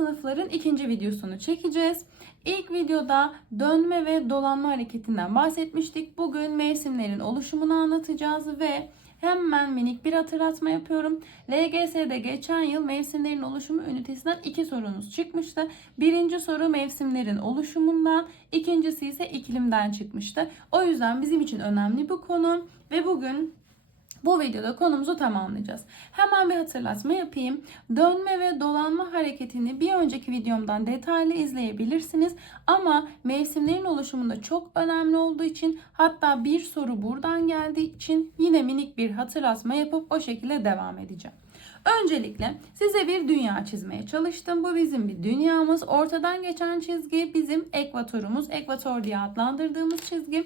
sınıfların ikinci videosunu çekeceğiz. İlk videoda dönme ve dolanma hareketinden bahsetmiştik. Bugün mevsimlerin oluşumunu anlatacağız ve hemen minik bir hatırlatma yapıyorum. LGS'de geçen yıl mevsimlerin oluşumu ünitesinden iki sorunuz çıkmıştı. Birinci soru mevsimlerin oluşumundan, ikincisi ise iklimden çıkmıştı. O yüzden bizim için önemli bir konu ve bugün bu videoda konumuzu tamamlayacağız. Hemen bir hatırlatma yapayım. Dönme ve dolanma hareketini bir önceki videomdan detaylı izleyebilirsiniz. Ama mevsimlerin oluşumunda çok önemli olduğu için hatta bir soru buradan geldiği için yine minik bir hatırlatma yapıp o şekilde devam edeceğim. Öncelikle size bir dünya çizmeye çalıştım. Bu bizim bir dünyamız. Ortadan geçen çizgi bizim ekvatorumuz. Ekvator diye adlandırdığımız çizgi.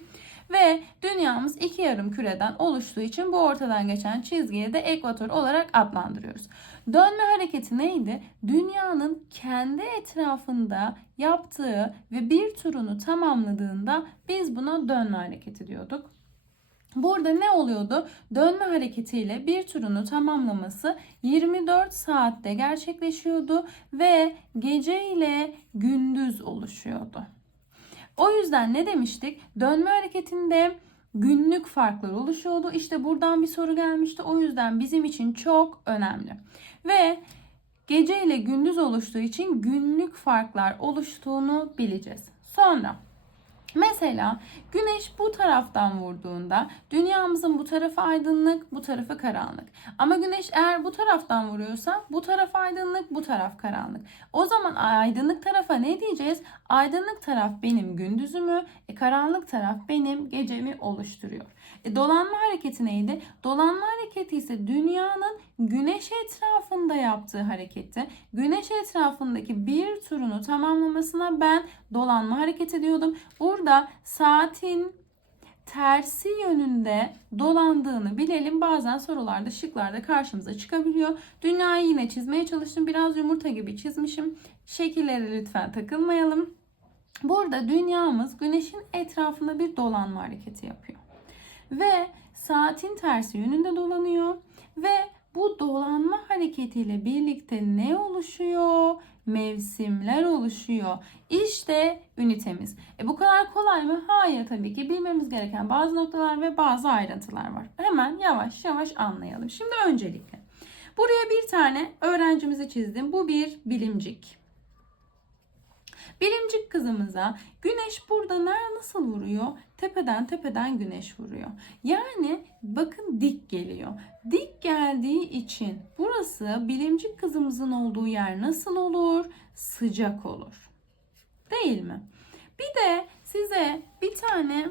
Ve dünyamız iki yarım küreden oluştuğu için bu ortadan geçen çizgiye de ekvator olarak adlandırıyoruz. Dönme hareketi neydi? Dünyanın kendi etrafında yaptığı ve bir turunu tamamladığında biz buna dönme hareketi diyorduk. Burada ne oluyordu? Dönme hareketiyle bir turunu tamamlaması 24 saatte gerçekleşiyordu ve gece ile gündüz oluşuyordu. O yüzden ne demiştik? Dönme hareketinde günlük farklar oluşuyordu. İşte buradan bir soru gelmişti. O yüzden bizim için çok önemli. Ve gece ile gündüz oluştuğu için günlük farklar oluştuğunu bileceğiz. Sonra Mesela güneş bu taraftan vurduğunda dünyamızın bu tarafı aydınlık, bu tarafı karanlık. Ama güneş eğer bu taraftan vuruyorsa bu taraf aydınlık, bu taraf karanlık. O zaman aydınlık tarafa ne diyeceğiz? Aydınlık taraf benim gündüzümü, e, karanlık taraf benim gecemi oluşturuyor. E, dolanma hareketi neydi? Dolanma hareketi ise dünyanın güneş etrafında yaptığı hareketi. Güneş etrafındaki bir turunu tamamlamasına ben dolanma hareketi diyordum. Burada saatin tersi yönünde dolandığını bilelim. Bazen sorularda şıklarda karşımıza çıkabiliyor. Dünyayı yine çizmeye çalıştım. Biraz yumurta gibi çizmişim. Şekillere lütfen takılmayalım. Burada dünyamız güneşin etrafında bir dolanma hareketi yapıyor. Ve saatin tersi yönünde dolanıyor ve bu dolanma hareketiyle birlikte ne oluşuyor? Mevsimler oluşuyor. İşte ünitemiz. E bu kadar kolay mı? Hayır tabii ki. Bilmemiz gereken bazı noktalar ve bazı ayrıntılar var. Hemen yavaş yavaş anlayalım. Şimdi öncelikle buraya bir tane öğrencimizi çizdim. Bu bir bilimcik. Bilimcik kızımıza güneş burada nerede nasıl vuruyor? Tepeden tepeden güneş vuruyor. Yani bakın dik geliyor. Dik geldiği için burası bilimcik kızımızın olduğu yer nasıl olur? Sıcak olur. Değil mi? Bir de size bir tane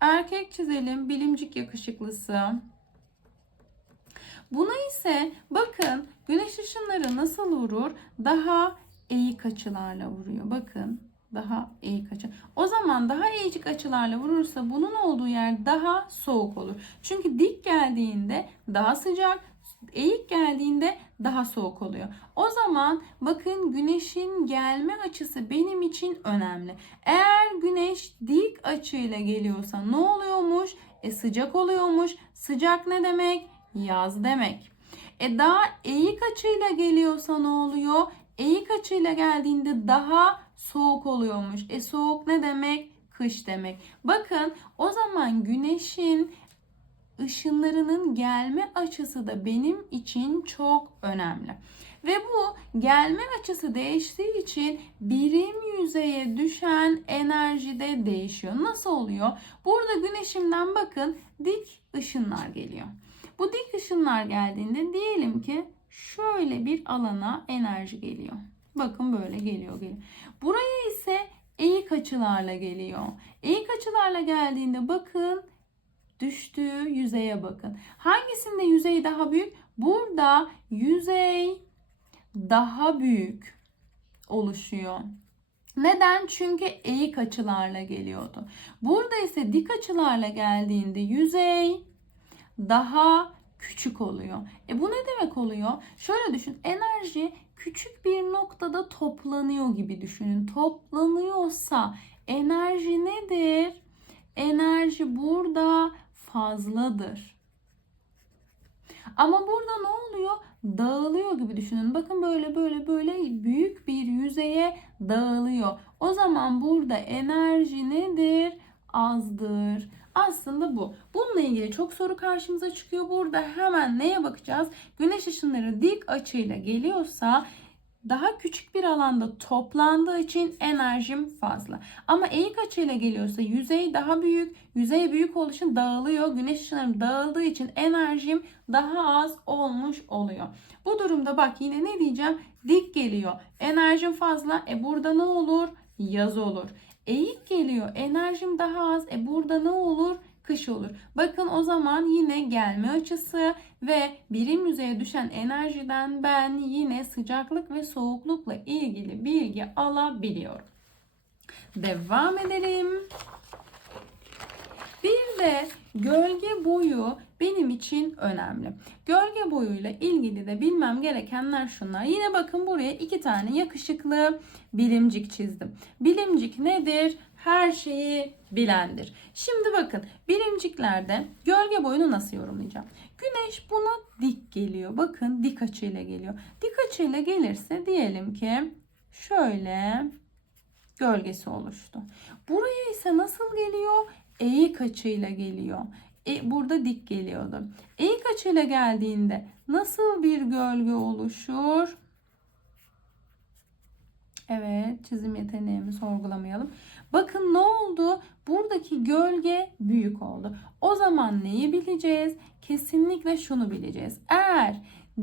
erkek çizelim. Bilimcik yakışıklısı. Buna ise bakın güneş ışınları nasıl vurur? Daha eğik açılarla vuruyor. Bakın daha eğik açı. O zaman daha eğik açılarla vurursa bunun olduğu yer daha soğuk olur. Çünkü dik geldiğinde daha sıcak, eğik geldiğinde daha soğuk oluyor. O zaman bakın güneşin gelme açısı benim için önemli. Eğer güneş dik açıyla geliyorsa ne oluyormuş? E sıcak oluyormuş. Sıcak ne demek? Yaz demek. E daha eğik açıyla geliyorsa ne oluyor? Eğik açıyla geldiğinde daha soğuk oluyormuş. E soğuk ne demek? Kış demek. Bakın o zaman güneşin ışınlarının gelme açısı da benim için çok önemli. Ve bu gelme açısı değiştiği için birim yüzeye düşen enerji de değişiyor. Nasıl oluyor? Burada güneşimden bakın dik ışınlar geliyor. Bu dik ışınlar geldiğinde diyelim ki şöyle bir alana enerji geliyor. Bakın böyle geliyor geliyor. Buraya ise eğik açılarla geliyor. Eğik açılarla geldiğinde bakın düştüğü yüzeye bakın. Hangisinde yüzey daha büyük? Burada yüzey daha büyük oluşuyor. Neden? Çünkü eğik açılarla geliyordu. Burada ise dik açılarla geldiğinde yüzey daha küçük oluyor. E bu ne demek oluyor? Şöyle düşün. Enerji küçük bir noktada toplanıyor gibi düşünün. Toplanıyorsa enerji nedir? Enerji burada fazladır. Ama burada ne oluyor? Dağılıyor gibi düşünün. Bakın böyle böyle böyle büyük bir yüzeye dağılıyor. O zaman burada enerji nedir? Azdır. Aslında bu. Bununla ilgili çok soru karşımıza çıkıyor. Burada hemen neye bakacağız? Güneş ışınları dik açıyla geliyorsa daha küçük bir alanda toplandığı için enerjim fazla. Ama eğik açıyla geliyorsa yüzey daha büyük. Yüzey büyük olduğu için dağılıyor. Güneş ışınları dağıldığı için enerjim daha az olmuş oluyor. Bu durumda bak yine ne diyeceğim? Dik geliyor. Enerjim fazla. E burada ne olur? Yaz olur. Eğik geliyor. Enerjim daha az. E burada ne olur? Kış olur. Bakın o zaman yine gelme açısı ve birim yüzeye düşen enerjiden ben yine sıcaklık ve soğuklukla ilgili bilgi alabiliyorum. Devam edelim. Bir de gölge boyu benim için önemli. Gölge boyuyla ilgili de bilmem gerekenler şunlar. Yine bakın buraya iki tane yakışıklı bilimcik çizdim. Bilimcik nedir? Her şeyi bilendir. Şimdi bakın bilimciklerde gölge boyunu nasıl yorumlayacağım? Güneş buna dik geliyor. Bakın dik açıyla geliyor. Dik açıyla gelirse diyelim ki şöyle gölgesi oluştu. Buraya ise nasıl geliyor? Eğik açıyla geliyor. E, burada dik geliyordu. Eğik açıyla geldiğinde nasıl bir gölge oluşur? Evet, çizim yeteneğimi sorgulamayalım. Bakın ne oldu? Buradaki gölge büyük oldu. O zaman neyi bileceğiz? Kesinlikle şunu bileceğiz. Eğer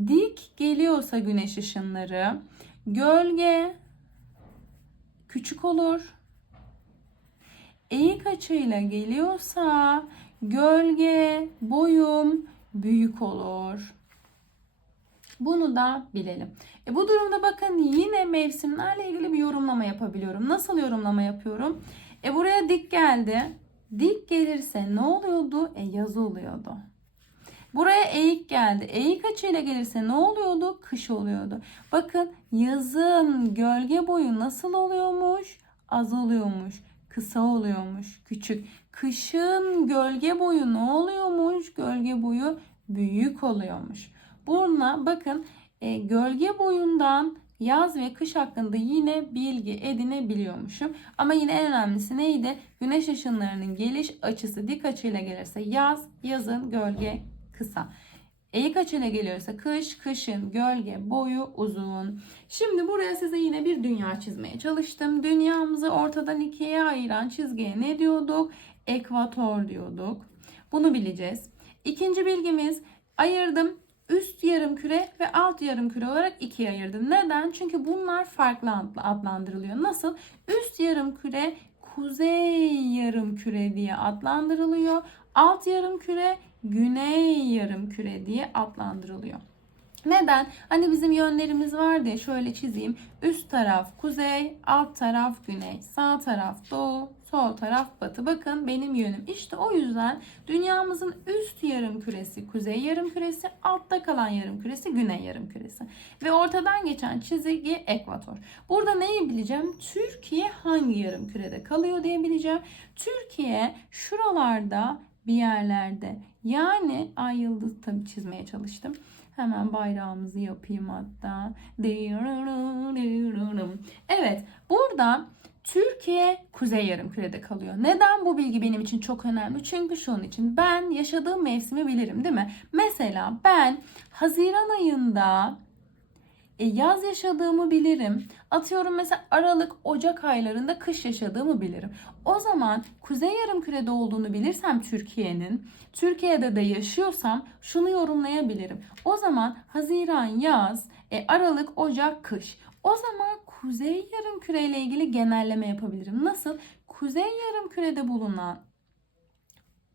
dik geliyorsa güneş ışınları, gölge küçük olur. Eğik açıyla geliyorsa gölge boyum büyük olur. Bunu da bilelim. E bu durumda bakın yine mevsimlerle ilgili bir yorumlama yapabiliyorum. Nasıl yorumlama yapıyorum? E buraya dik geldi. Dik gelirse ne oluyordu? E yaz oluyordu. Buraya eğik geldi. Eğik açıyla gelirse ne oluyordu? Kış oluyordu. Bakın yazın gölge boyu nasıl oluyormuş? Az oluyormuş. Kısa oluyormuş. Küçük. Kışın gölge boyu ne oluyormuş? Gölge boyu büyük oluyormuş. Bununla bakın e, gölge boyundan yaz ve kış hakkında yine bilgi edinebiliyormuşum. Ama yine en önemlisi neydi? Güneş ışınlarının geliş açısı dik açıyla gelirse yaz, yazın gölge kısa. Eğik açıyla geliyorsa kış, kışın gölge boyu uzun. Şimdi buraya size yine bir dünya çizmeye çalıştım. Dünyamızı ortadan ikiye ayıran çizgiye ne diyorduk? Ekvator diyorduk. Bunu bileceğiz. İkinci bilgimiz ayırdım üst yarım küre ve alt yarım küre olarak ikiye ayırdım. Neden? Çünkü bunlar farklı adlandırılıyor. Nasıl? Üst yarım küre kuzey yarım küre diye adlandırılıyor. Alt yarım küre güney yarım küre diye adlandırılıyor. Neden? Hani bizim yönlerimiz var diye şöyle çizeyim. Üst taraf kuzey, alt taraf güney, sağ taraf doğu, sol taraf batı. Bakın benim yönüm. İşte o yüzden dünyamızın üst yarım küresi kuzey yarım küresi, altta kalan yarım küresi güney yarım küresi. Ve ortadan geçen çizgi ekvator. Burada neyi bileceğim? Türkiye hangi yarım kürede kalıyor diye bileceğim. Türkiye şuralarda bir yerlerde. Yani ay yıldız tabii çizmeye çalıştım. Hemen bayrağımızı yapayım hatta. Evet burada Türkiye kuzey yarımkürede kalıyor. Neden bu bilgi benim için çok önemli? Çünkü şunun için ben yaşadığım mevsimi bilirim değil mi? Mesela ben Haziran ayında e, yaz yaşadığımı bilirim. Atıyorum mesela Aralık, Ocak aylarında kış yaşadığımı bilirim. O zaman Kuzey Yarımküre'de olduğunu bilirsem Türkiye'nin, Türkiye'de de yaşıyorsam şunu yorumlayabilirim. O zaman Haziran yaz, e, Aralık, Ocak kış. O zaman Kuzey Yarımküre ile ilgili genelleme yapabilirim. Nasıl? Kuzey Yarımküre'de bulunan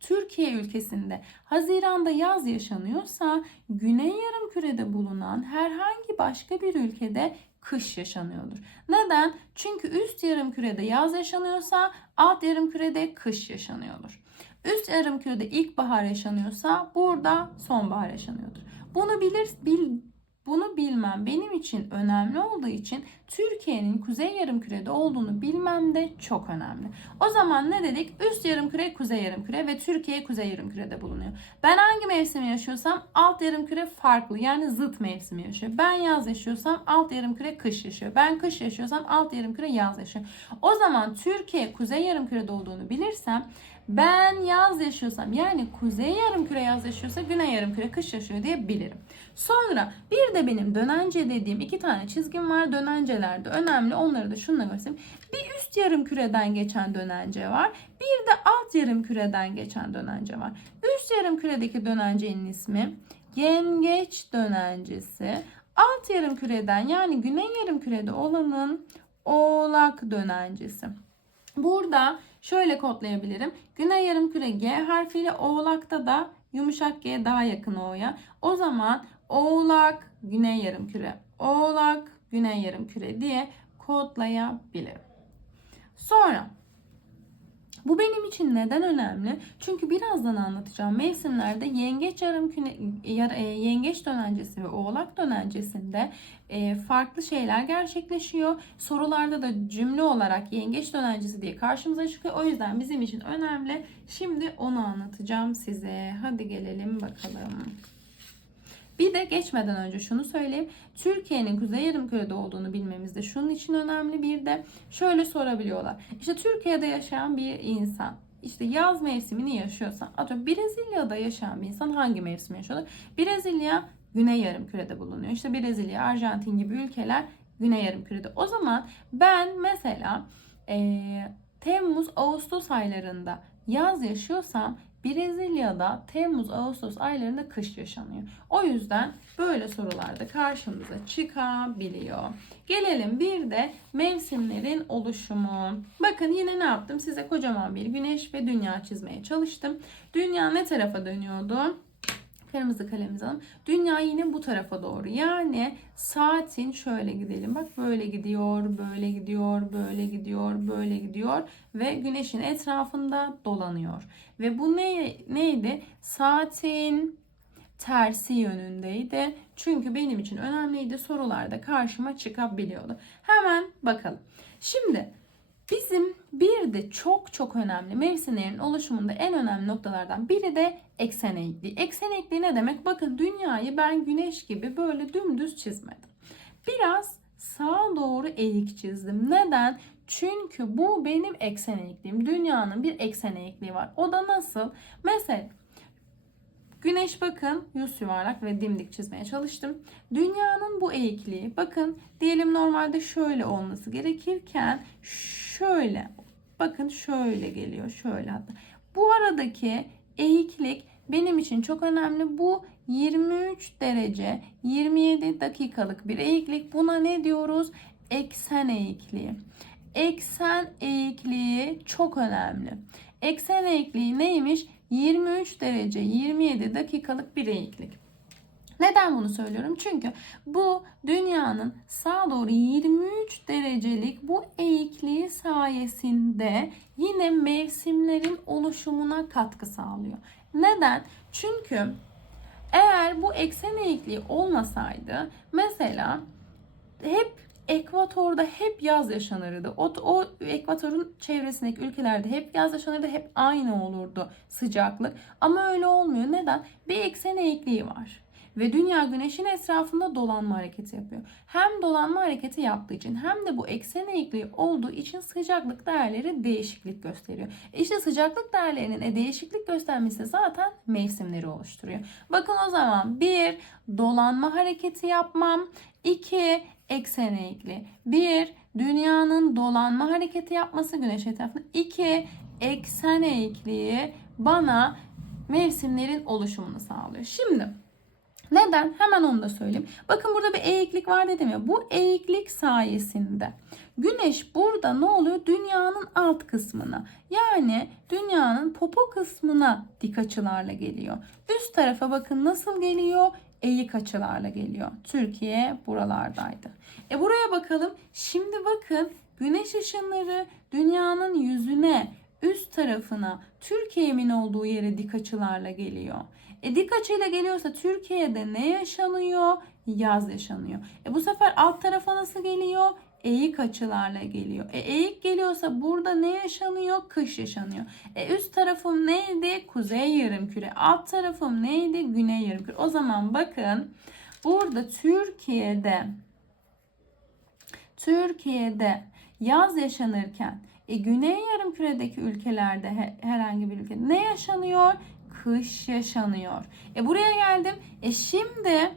Türkiye ülkesinde Haziran'da yaz yaşanıyorsa Güney Yarımküre'de bulunan herhangi başka bir ülkede kış yaşanıyordur. Neden? Çünkü üst yarımkürede yaz yaşanıyorsa alt yarımkürede kış yaşanıyordur. Üst yarımkürede ilkbahar yaşanıyorsa burada sonbahar yaşanıyordur. Bunu bilir bil, Bunu bilmem benim için önemli olduğu için Türkiye'nin kuzey yarımkürede olduğunu bilmem de çok önemli. O zaman ne dedik? Üst yarımküre, kuzey yarımküre ve Türkiye kuzey yarımkürede bulunuyor. Ben hangi mevsimi yaşıyorsam alt yarımküre farklı yani zıt mevsimi yaşıyor. Ben yaz yaşıyorsam alt yarımküre kış yaşıyor. Ben kış yaşıyorsam alt yarımküre yaz yaşıyor. O zaman Türkiye kuzey yarımkürede olduğunu bilirsem ben yaz yaşıyorsam yani kuzey yarımküre yaz yaşıyorsa güney yarımküre kış yaşıyor diye bilirim. Sonra bir de benim dönence dediğim iki tane çizgim var. Dönencelerde önemli. Onları da şununla göstereyim. Bir üst yarım küreden geçen dönence var. Bir de alt yarım küreden geçen dönence var. Üst yarım küredeki dönencenin ismi yengeç dönencesi. Alt yarım küreden yani güney yarım kürede olanın oğlak dönencesi. Burada şöyle kodlayabilirim. Güney yarımküre G harfiyle oğlakta da yumuşak G daha yakın O'ya. O zaman oğlak güney yarımküre, oğlak güney yarımküre diye kodlayabilirim. Sonra bu benim için neden önemli? Çünkü birazdan anlatacağım mevsimlerde yengeç yarımküre, yar, e, yengeç dönencesi ve oğlak dönencesinde e, farklı şeyler gerçekleşiyor. Sorularda da cümle olarak yengeç dönencesi diye karşımıza çıkıyor. O yüzden bizim için önemli. Şimdi onu anlatacağım size. Hadi gelelim bakalım. Bir de geçmeden önce şunu söyleyeyim. Türkiye'nin kuzey yarımkürede olduğunu bilmemiz de şunun için önemli. Bir de şöyle sorabiliyorlar. İşte Türkiye'de yaşayan bir insan işte yaz mevsimini yaşıyorsa atıyorum Brezilya'da yaşayan bir insan hangi mevsimi yaşıyorlar? Brezilya güney yarımkürede bulunuyor. İşte Brezilya, Arjantin gibi ülkeler güney yarımkürede. O zaman ben mesela e, Temmuz, Ağustos aylarında yaz yaşıyorsam Brezilya'da Temmuz, Ağustos aylarında kış yaşanıyor. O yüzden böyle sorularda karşımıza çıkabiliyor. Gelelim bir de mevsimlerin oluşumu. Bakın yine ne yaptım? Size kocaman bir güneş ve dünya çizmeye çalıştım. Dünya ne tarafa dönüyordu? Kırmızı kalemimizi alalım. Dünya yine bu tarafa doğru. Yani saatin şöyle gidelim. Bak böyle gidiyor, böyle gidiyor, böyle gidiyor, böyle gidiyor ve güneşin etrafında dolanıyor. Ve bu ne neydi? Saatin tersi yönündeydi. Çünkü benim için önemliydi. Sorularda karşıma çıkabiliyordu. Hemen bakalım. Şimdi Bizim bir de çok çok önemli mevsimlerin oluşumunda en önemli noktalardan biri de eksen eğikliği. Eksen eğikliği ne demek? Bakın dünyayı ben güneş gibi böyle dümdüz çizmedim. Biraz sağa doğru eğik çizdim. Neden? Çünkü bu benim eksen eğikliğim. Dünyanın bir eksen eğikliği var. O da nasıl? Mesela Güneş bakın yüz yuvarlak ve dimdik çizmeye çalıştım. Dünyanın bu eğikliği bakın diyelim normalde şöyle olması gerekirken şöyle bakın şöyle geliyor şöyle hatta. Bu aradaki eğiklik benim için çok önemli. Bu 23 derece 27 dakikalık bir eğiklik. Buna ne diyoruz? Eksen eğikliği. Eksen eğikliği çok önemli. Eksen eğikliği neymiş? 23 derece 27 dakikalık bir eğiklik. Neden bunu söylüyorum? Çünkü bu dünyanın sağa doğru 23 derecelik bu eğikliği sayesinde yine mevsimlerin oluşumuna katkı sağlıyor. Neden? Çünkü eğer bu eksen eğikliği olmasaydı mesela hep ekvatorda hep yaz yaşanırdı. O, o ekvatorun çevresindeki ülkelerde hep yaz yaşanırdı. Hep aynı olurdu sıcaklık. Ama öyle olmuyor. Neden? Bir eksen eğikliği var. Ve dünya güneşin etrafında dolanma hareketi yapıyor. Hem dolanma hareketi yaptığı için hem de bu eksen eğikliği olduğu için sıcaklık değerleri değişiklik gösteriyor. İşte sıcaklık değerlerinin e, değişiklik göstermesi zaten mevsimleri oluşturuyor. Bakın o zaman bir dolanma hareketi yapmam. 2 eksen eğikliği. 1. Dünyanın dolanma hareketi yapması güneş etrafında. 2. Eksen eğikliği bana mevsimlerin oluşumunu sağlıyor. Şimdi neden? Hemen onu da söyleyeyim. Bakın burada bir eğiklik var dedim ya. Bu eğiklik sayesinde Güneş burada ne oluyor? Dünyanın alt kısmına yani dünyanın popo kısmına dik açılarla geliyor. Üst tarafa bakın nasıl geliyor? eğik açılarla geliyor. Türkiye buralardaydı. E buraya bakalım. Şimdi bakın güneş ışınları dünyanın yüzüne, üst tarafına, Türkiye'min olduğu yere dik açılarla geliyor. E dik açıyla geliyorsa Türkiye'de ne yaşanıyor? Yaz yaşanıyor. E bu sefer alt tarafa nasıl geliyor? Eğik açılarla geliyor. E eğik geliyorsa burada ne yaşanıyor? Kış yaşanıyor. E üst tarafım neydi? Kuzey yarımküre. Alt tarafım neydi? Güney yarımküre. O zaman bakın burada Türkiye'de Türkiye'de yaz yaşanırken e, Güney Yarımküre'deki ülkelerde he- herhangi bir ülkede ne yaşanıyor? Kış yaşanıyor. E buraya geldim. E şimdi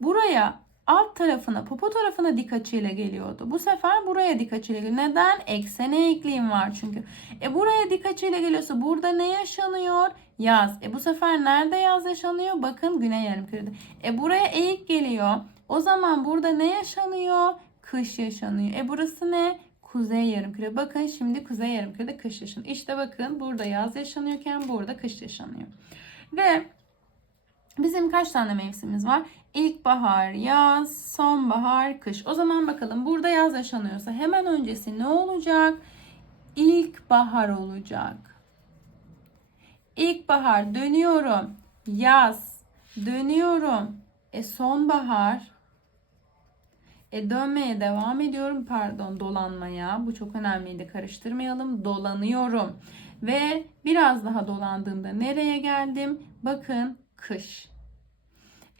buraya alt tarafına, popo tarafına dik açıyla geliyordu. Bu sefer buraya dik açıyla geliyor. Neden? Eksene eğikliğim var çünkü. E buraya dik açıyla geliyorsa burada ne yaşanıyor? Yaz. E bu sefer nerede yaz yaşanıyor? Bakın Güney Yarımküre'de. E buraya eğik geliyor. O zaman burada ne yaşanıyor? Kış yaşanıyor. E burası ne? Kuzey yarımküre. Bakın şimdi kuzey yarımkürede kış yaşanıyor. İşte bakın burada yaz yaşanıyorken burada kış yaşanıyor. Ve bizim kaç tane mevsimimiz var? İlkbahar, yaz, sonbahar, kış. O zaman bakalım burada yaz yaşanıyorsa hemen öncesi ne olacak? İlkbahar olacak. İlkbahar dönüyorum. Yaz dönüyorum. E sonbahar e dönmeye devam ediyorum. Pardon dolanmaya. Bu çok önemliydi. Karıştırmayalım. Dolanıyorum. Ve biraz daha dolandığımda nereye geldim? Bakın kış.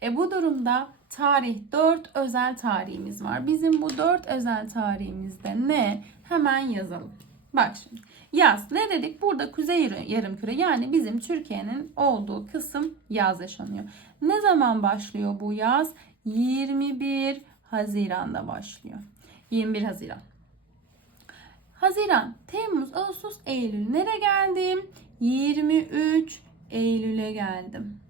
E bu durumda tarih 4 özel tarihimiz var. Bizim bu 4 özel tarihimizde ne? Hemen yazalım. Bak şimdi. Yaz. Ne dedik? Burada kuzey yarımküre yani bizim Türkiye'nin olduğu kısım yaz yaşanıyor. Ne zaman başlıyor bu yaz? 21 Haziran'da başlıyor. 21 Haziran. Haziran, Temmuz, Ağustos, Eylül. Nereye geldim? 23 Eylül'e geldim.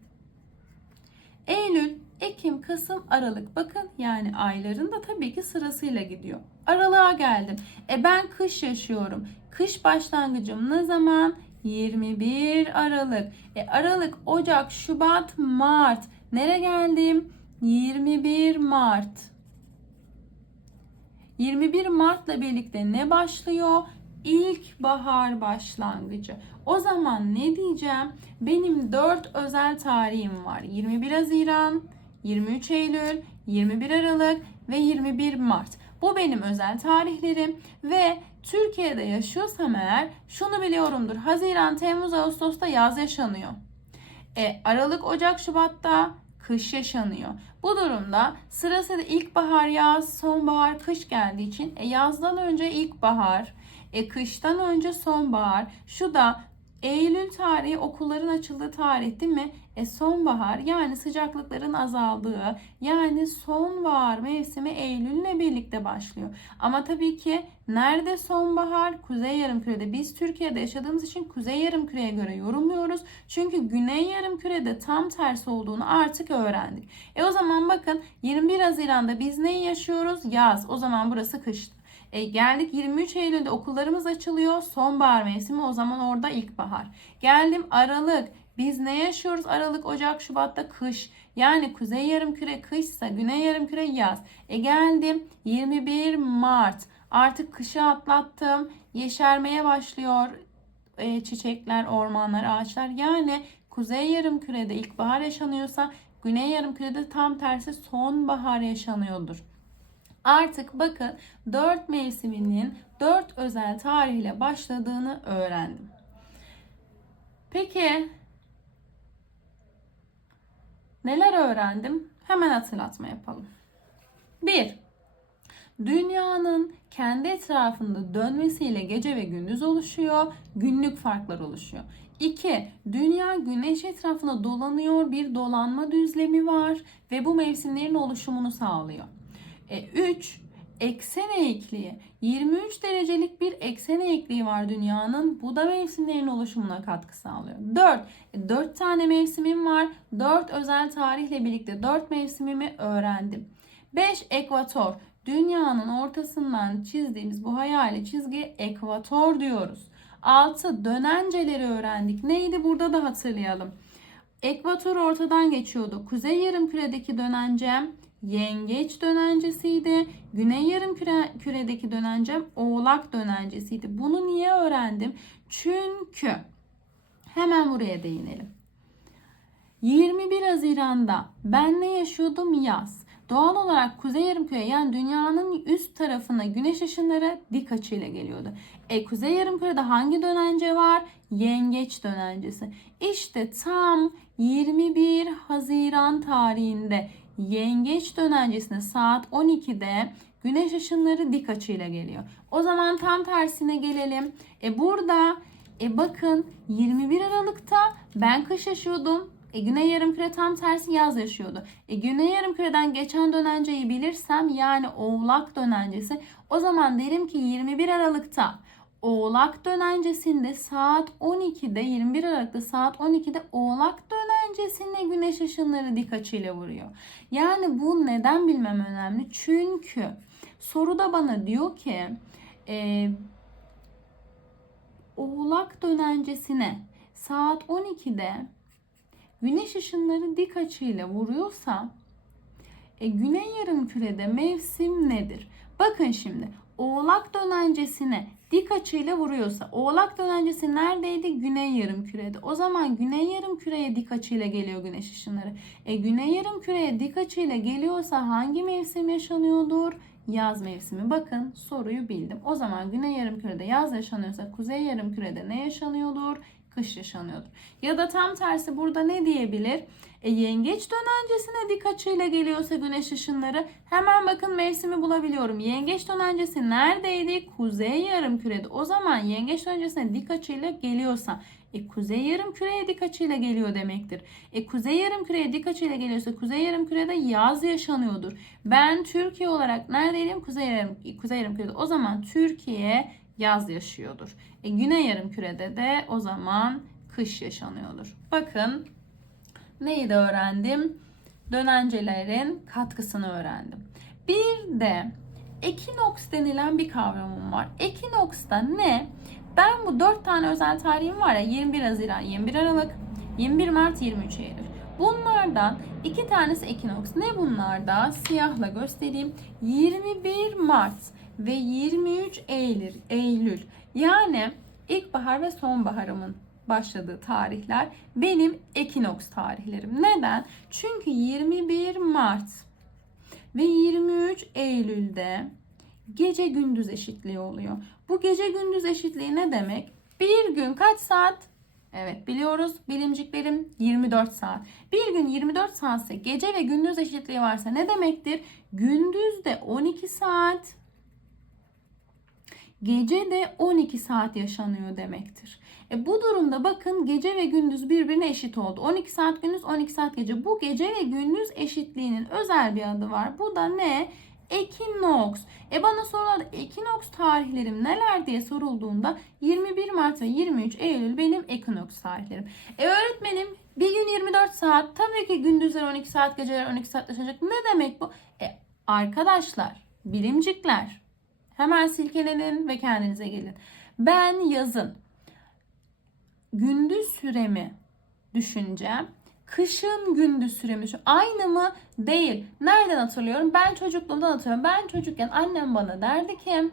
Eylül, Ekim, Kasım, Aralık. Bakın yani ayların da tabii ki sırasıyla gidiyor. Aralığa geldim. E ben kış yaşıyorum. Kış başlangıcım ne zaman? 21 Aralık. E Aralık, Ocak, Şubat, Mart. Nereye geldim? 21 Mart. 21 Mart'la birlikte ne başlıyor? İlkbahar başlangıcı. O zaman ne diyeceğim? Benim 4 özel tarihim var. 21 Haziran, 23 Eylül, 21 Aralık ve 21 Mart. Bu benim özel tarihlerim ve Türkiye'de yaşıyorsam eğer şunu biliyorumdur. Haziran, Temmuz, Ağustos'ta yaz yaşanıyor. E, Aralık, Ocak, Şubat'ta kış yaşanıyor. Bu durumda sırasıyla ilkbahar, yaz, sonbahar, kış geldiği için e, yazdan önce ilkbahar, e, kıştan önce sonbahar. Şu da Eylül tarihi okulların açıldığı tarih değil mi? E sonbahar yani sıcaklıkların azaldığı yani sonbahar mevsimi Eylül'le birlikte başlıyor. Ama tabii ki nerede sonbahar? Kuzey yarımkürede. Biz Türkiye'de yaşadığımız için kuzey yarımküreye göre yorumluyoruz. Çünkü güney yarımkürede tam tersi olduğunu artık öğrendik. E o zaman bakın 21 Haziran'da biz neyi yaşıyoruz? Yaz. O zaman burası kış. E, geldik 23 Eylül'de okullarımız açılıyor. Sonbahar mevsimi o zaman orada ilkbahar. Geldim Aralık. Biz ne yaşıyoruz Aralık, Ocak, Şubat'ta kış. Yani kuzey yarımküre kışsa güney yarımküre yaz. E geldim 21 Mart. Artık kışı atlattım. Yeşermeye başlıyor e, çiçekler, ormanlar, ağaçlar. Yani kuzey yarımkürede ilkbahar yaşanıyorsa güney yarımkürede tam tersi sonbahar yaşanıyordur. Artık bakın 4 mevsiminin 4 özel tarihle başladığını öğrendim. Peki neler öğrendim? Hemen hatırlatma yapalım. 1. Dünyanın kendi etrafında dönmesiyle gece ve gündüz oluşuyor, günlük farklar oluşuyor. 2. Dünya güneş etrafında dolanıyor, bir dolanma düzlemi var ve bu mevsimlerin oluşumunu sağlıyor. 3. eksen eğikliği. 23 derecelik bir eksen eğikliği var dünyanın. Bu da mevsimlerin oluşumuna katkı sağlıyor. 4. 4 tane mevsimim var. 4 özel tarihle birlikte 4 mevsimimi öğrendim. 5. Ekvator. Dünyanın ortasından çizdiğimiz bu hayali çizgi ekvator diyoruz. 6. Dönenceleri öğrendik. Neydi burada da hatırlayalım. Ekvator ortadan geçiyordu. Kuzey yarımküredeki dönencem yengeç dönencesiydi. Güney yarım küre, küredeki dönencem oğlak dönencesiydi. Bunu niye öğrendim? Çünkü hemen buraya değinelim. 21 Haziran'da ben ne yaşıyordum? Yaz. Doğal olarak kuzey yarımküre yani dünyanın üst tarafına güneş ışınları dik açıyla geliyordu. E kuzey yarımkürede hangi dönence var? Yengeç dönencesi. İşte tam 21 Haziran tarihinde yengeç dönencesine saat 12'de güneş ışınları dik açıyla geliyor. O zaman tam tersine gelelim. E burada e bakın 21 Aralık'ta ben kış yaşıyordum. E güney yarımküre tam tersi yaz yaşıyordu. E güney yarımküreden geçen dönenceyi bilirsem yani oğlak dönencesi o zaman derim ki 21 Aralık'ta Oğlak dönencesinde saat 12'de 21 Aralık'ta saat 12'de Oğlak dönencesine güneş ışınları dik açıyla vuruyor. Yani bu neden bilmem önemli? Çünkü soruda bana diyor ki e, Oğlak dönencesine saat 12'de güneş ışınları dik açıyla vuruyorsa e, güney yarımkürede mevsim nedir? Bakın şimdi Oğlak dönencesine dik açıyla vuruyorsa Oğlak dönencesi neredeydi? Güney yarımkürede. O zaman güney yarımküreye dik açıyla geliyor güneş ışınları. E güney yarımküreye dik açıyla geliyorsa hangi mevsim yaşanıyordur? Yaz mevsimi. Bakın soruyu bildim. O zaman güney yarımkürede yaz yaşanıyorsa kuzey yarımkürede ne yaşanıyordur? Kış yaşanıyordur. Ya da tam tersi burada ne diyebilir? E, yengeç dönencesine dik açıyla geliyorsa güneş ışınları hemen bakın mevsimi bulabiliyorum. Yengeç dönencesi neredeydi? Kuzey yarımkürede. O zaman yengeç dönencesine dik açıyla geliyorsa e, kuzey yarım küreye dik açıyla geliyor demektir. E, kuzey yarım küreye dik açıyla geliyorsa kuzey yarım kürede yaz yaşanıyordur. Ben Türkiye olarak neredeydim? Kuzey yarım, kuzey yarım kürede. O zaman Türkiye yaz yaşıyordur. E, güney yarım kürede de o zaman kış yaşanıyordur. Bakın neyi de öğrendim? Dönencelerin katkısını öğrendim. Bir de ekinoks denilen bir kavramım var. Ekinoks da ne? Ben bu dört tane özel tarihim var ya 21 Haziran, 21 Aralık, 21 Mart, 23 Eylül. Bunlardan iki tanesi ekinoks. Ne bunlarda? Siyahla göstereyim. 21 Mart ve 23 Eylül. Eylül. Yani ilkbahar ve sonbaharımın başladığı tarihler benim ekinoks tarihlerim. Neden? Çünkü 21 Mart ve 23 Eylül'de gece gündüz eşitliği oluyor. Bu gece gündüz eşitliği ne demek? Bir gün kaç saat? Evet biliyoruz bilimciklerim 24 saat. Bir gün 24 saatse gece ve gündüz eşitliği varsa ne demektir? Gündüz de 12 saat, gece de 12 saat yaşanıyor demektir. E bu durumda bakın gece ve gündüz birbirine eşit oldu. 12 saat gündüz 12 saat gece. Bu gece ve gündüz eşitliğinin özel bir adı var. Bu da ne? Ekinoks. E bana sorular ekinoks tarihlerim neler diye sorulduğunda 21 Mart ve 23 Eylül benim ekinoks tarihlerim. E öğretmenim bir gün 24 saat tabii ki gündüzler 12 saat geceler 12 saat yaşanacak. Ne demek bu? E arkadaşlar bilimcikler hemen silkelenin ve kendinize gelin. Ben yazın gündüz süremi düşüneceğim kışın gündüz süremi aynı mı? Değil. Nereden hatırlıyorum? Ben çocukluğumdan hatırlıyorum. Ben çocukken annem bana derdi ki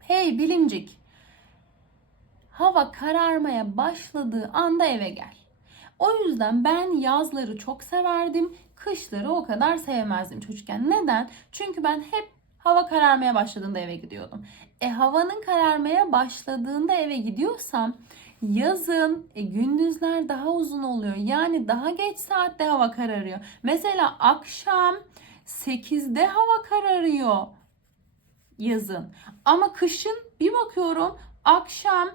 Hey bilimcik hava kararmaya başladığı anda eve gel. O yüzden ben yazları çok severdim. Kışları o kadar sevmezdim çocukken. Neden? Çünkü ben hep hava kararmaya başladığında eve gidiyordum. E havanın kararmaya başladığında eve gidiyorsam Yazın e, gündüzler daha uzun oluyor. Yani daha geç saatte hava kararıyor. Mesela akşam 8'de hava kararıyor yazın. Ama kışın bir bakıyorum akşam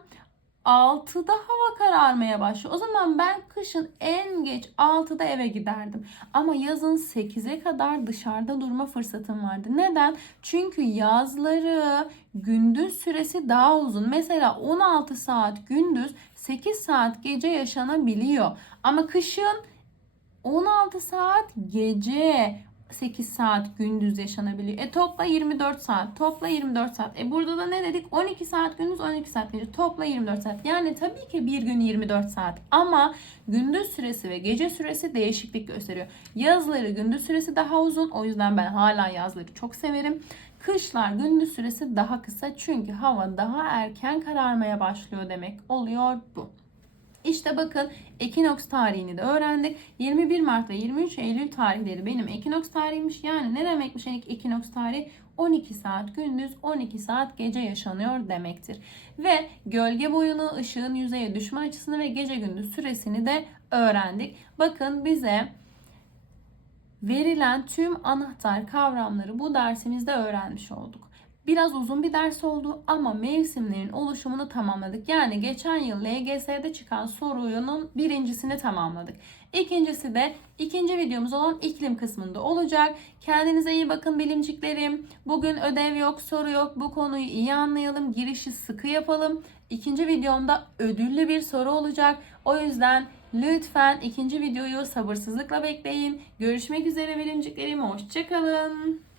6'da hava kararmaya başlıyor. O zaman ben kışın en geç 6'da eve giderdim. Ama yazın 8'e kadar dışarıda durma fırsatım vardı. Neden? Çünkü yazları gündüz süresi daha uzun. Mesela 16 saat gündüz 8 saat gece yaşanabiliyor. Ama kışın 16 saat gece 8 saat gündüz yaşanabiliyor. E topla 24 saat. Topla 24 saat. E burada da ne dedik? 12 saat gündüz 12 saat gece. Topla 24 saat. Yani tabii ki bir gün 24 saat. Ama gündüz süresi ve gece süresi değişiklik gösteriyor. Yazları gündüz süresi daha uzun. O yüzden ben hala yazları çok severim. Kışlar gündüz süresi daha kısa. Çünkü hava daha erken kararmaya başlıyor demek oluyor bu. İşte bakın ekinoks tarihini de öğrendik. 21 Mart ve 23 Eylül tarihleri benim ekinoks tarihiymiş. Yani ne demekmiş ekinoks tarihi? 12 saat gündüz, 12 saat gece yaşanıyor demektir. Ve gölge boyunu, ışığın yüzeye düşme açısını ve gece gündüz süresini de öğrendik. Bakın bize verilen tüm anahtar kavramları bu dersimizde öğrenmiş olduk. Biraz uzun bir ders oldu ama mevsimlerin oluşumunu tamamladık. Yani geçen yıl LGS'de çıkan sorunun birincisini tamamladık. İkincisi de ikinci videomuz olan iklim kısmında olacak. Kendinize iyi bakın bilimciklerim. Bugün ödev yok, soru yok. Bu konuyu iyi anlayalım, girişi sıkı yapalım. İkinci videomda ödüllü bir soru olacak. O yüzden lütfen ikinci videoyu sabırsızlıkla bekleyin. Görüşmek üzere bilimciklerim. Hoşçakalın.